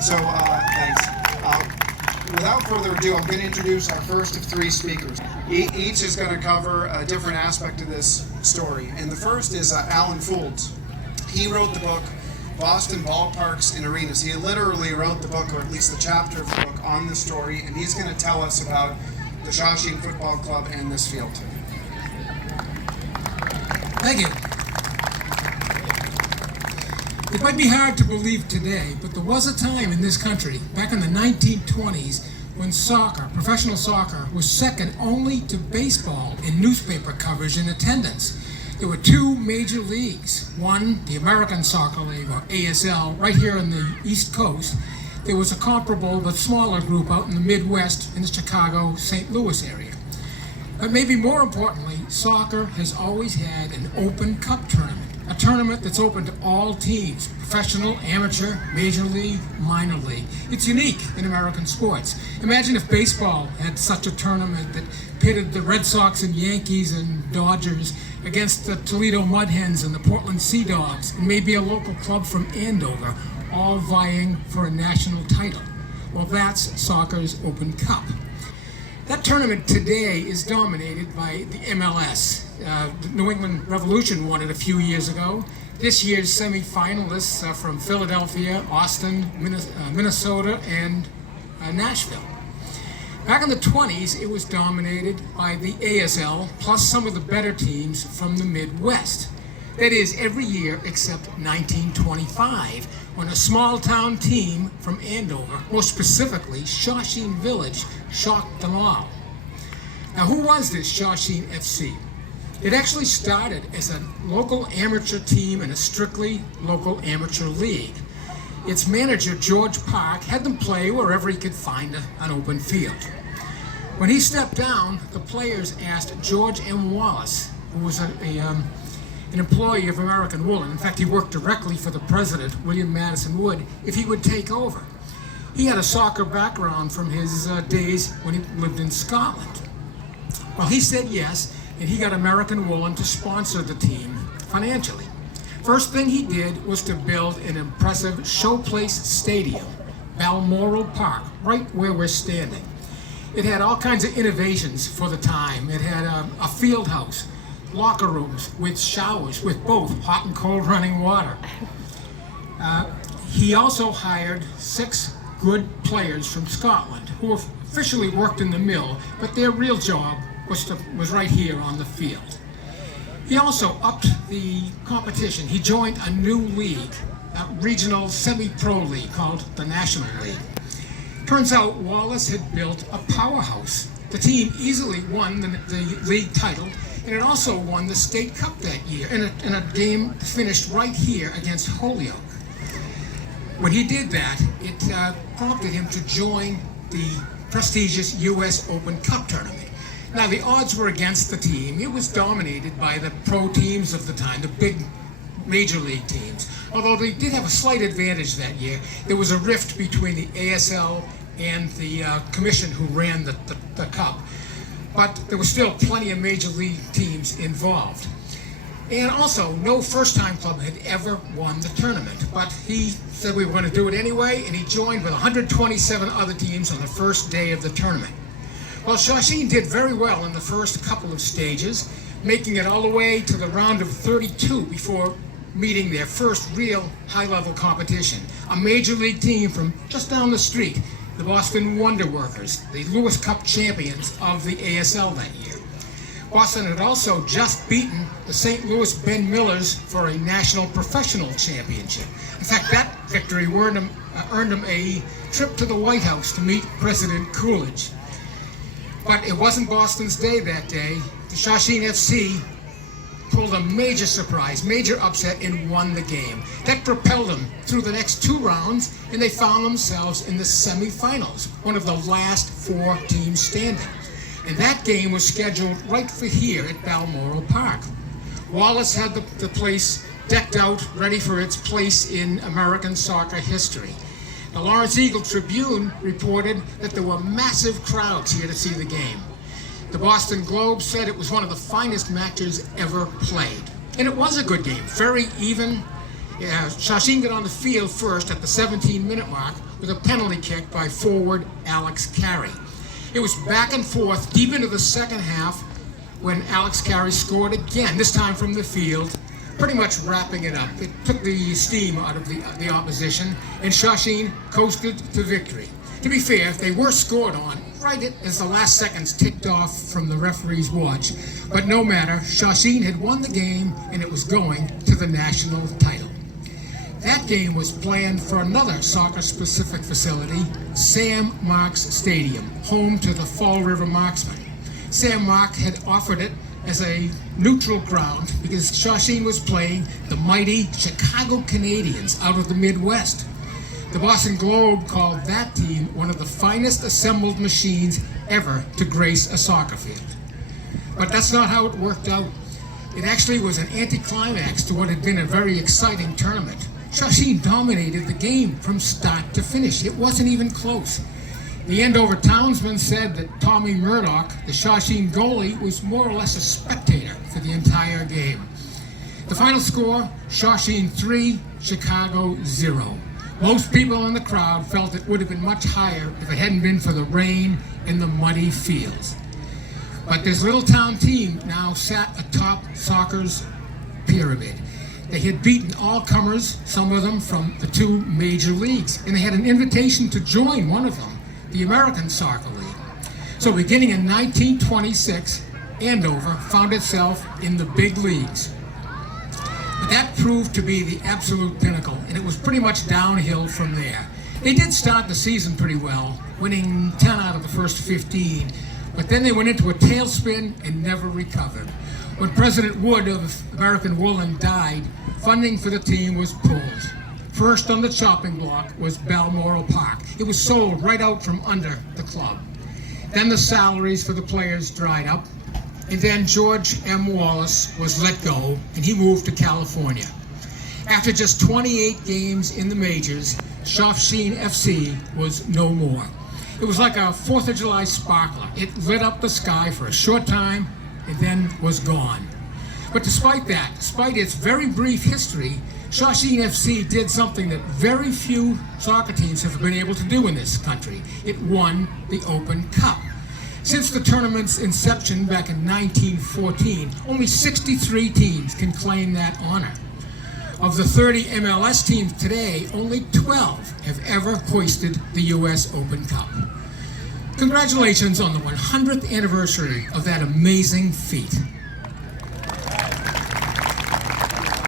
So, thanks. Without further ado, I'm going to introduce our first of three speakers. Each is going to cover a different aspect of this story. And the first is Alan Foulds. He wrote the book, Boston Ballparks and Arenas. He literally wrote the book, or at least the chapter of the book, on this story, and he's going to tell us about the Shawsheen Football Club and this field. Thank you. It might be hard to believe today, but there was a time in this country, back in the 1920s, when soccer, professional soccer, was second only to baseball in newspaper coverage and attendance. There were two major leagues. One, the American Soccer League, or ASL, right here on the East Coast. There was a comparable but smaller group out in the Midwest in the Chicago, St. Louis area. But maybe more importantly, soccer has always had an open cup tournament. A tournament that's open to all teams, professional, amateur, major league, minor league. It's unique in American sports. Imagine if baseball had such a tournament that pitted the Red Sox and Yankees and Dodgers against the Toledo Mud Hens and the Portland Sea Dogs, and maybe a local club from Andover, all vying for a national title. Well, that's soccer's Open Cup. That tournament today is dominated by the MLS. The New England Revolution won it a few years ago. This year's semi-finalists from Philadelphia, Austin, Minnesota, and Nashville. Back in the 20s, it was dominated by the ASL, plus some of the better teams from the Midwest. That is, every year except 1925, when a small-town team from Andover, more specifically Shawsheen Village, shocked them all. Now, who was this Shawsheen FC? It actually started as a local amateur team in a strictly local amateur league. Its manager, George Park, had them play wherever he could find an open field. When he stepped down, the players asked George M. Wallace, who was an employee of American Woolen. In fact, he worked directly for the president, William Madison Wood, if he would take over. He had a soccer background from his days when he lived in Scotland. Well, he said yes, and he got American Woolen to sponsor the team financially. First thing he did was to build an impressive showplace stadium, Balmoral Park, right where we're standing. It had all kinds of innovations for the time. It had a field house, locker rooms with showers with both hot and cold running water. He also hired 6 good players from Scotland who officially worked in the mill, but their real job was right here on the field. He also upped the competition. He joined a new league, a regional semi-pro league called the National League. Turns out Wallace had built a powerhouse. The team easily won the league title, and it also won the state cup that year in a game finished right here against Holyoke. When he did that, it prompted him to join the prestigious U.S. Open Cup tournament. Now, the odds were against the team. It was dominated by the pro teams of the time, the big major league teams. Although they did have a slight advantage that year. There was a rift between the ASL and the commission who ran the cup. But there was still plenty of major league teams involved. And also, no first-time club had ever won the tournament. But he said we were going to do it anyway, and he joined with 127 other teams on the first day of the tournament. Well, Shawsheen did very well in the first couple of stages, making it all the way to the round of 32 before meeting their first real high-level competition. A major league team from just down the street, the Boston Wonder Workers, the Lewis Cup champions of the ASL that year. Boston had also just beaten the St. Louis Ben Millers for a national professional championship. In fact, that victory earned him a trip to the White House to meet President Coolidge. But it wasn't Boston's day that day. The Shawsheen FC pulled a major surprise, major upset, and won the game. That propelled them through the next 2 rounds, and they found themselves in the semifinals, one of the last 4 teams standing. And that game was scheduled right for here at Balmoral Park. Wallace had the place decked out, ready for its place in American soccer history. The Lawrence Eagle Tribune reported that there were massive crowds here to see the game. The Boston Globe said it was one of the finest matches ever played. And it was a good game, very even, Shawsheen got on the field first at the 17-minute mark with a penalty kick by forward Alex Carey. It was back and forth deep into the second half when Alex Carey scored again, this time from the field, pretty much wrapping it up. It took the steam out of the opposition, and Shawsheen coasted to victory. To be fair, they were scored on right as the last seconds ticked off from the referee's watch. But no matter, Shawsheen had won the game, and it was going to the national title. That game was planned for another soccer-specific facility, Sam Marks Stadium, home to the Fall River Marksmen. Sam Mark had offered it as a neutral ground because Shawsheen was playing the mighty Chicago Canadians out of the Midwest. The Boston Globe called that team one of the finest assembled machines ever to grace a soccer field. But that's not how it worked out. It actually was an anticlimax to what had been a very exciting tournament. Shawsheen dominated the game from start to finish. It wasn't even close. The Andover townsman said that Tommy Murdoch, the Shawsheen goalie, was more or less a spectator for the entire game. The final score, Shawsheen 3, Chicago 0. Most people in the crowd felt it would have been much higher if it hadn't been for the rain and the muddy fields. But this little town team now sat atop soccer's pyramid. They had beaten all comers, some of them from the two major leagues, and they had an invitation to join one of them, the American Soccer League. So beginning in 1926, Andover found itself in the big leagues. But that proved to be the absolute pinnacle, and it was pretty much downhill from there. They did start the season pretty well, winning 10 out of the first 15, but then they went into a tailspin and never recovered. When President Wood of American Woolen died, funding for the team was pulled. First on the chopping block was Balmoral Park. It was sold right out from under the club. Then the salaries for the players dried up, and then George M. Wallace was let go, and he moved to California. After just 28 games in the majors, Shawsheen FC was no more. It was like a 4th of July sparkler. It lit up the sky for a short time, and then was gone. But despite that, despite its very brief history, Shawsheen FC did something that very few soccer teams have been able to do in this country. It won the Open Cup. Since the tournament's inception back in 1914, only 63 teams can claim that honor. Of the 30 MLS teams today, only 12 have ever hoisted the U.S. Open Cup. Congratulations on the 100th anniversary of that amazing feat.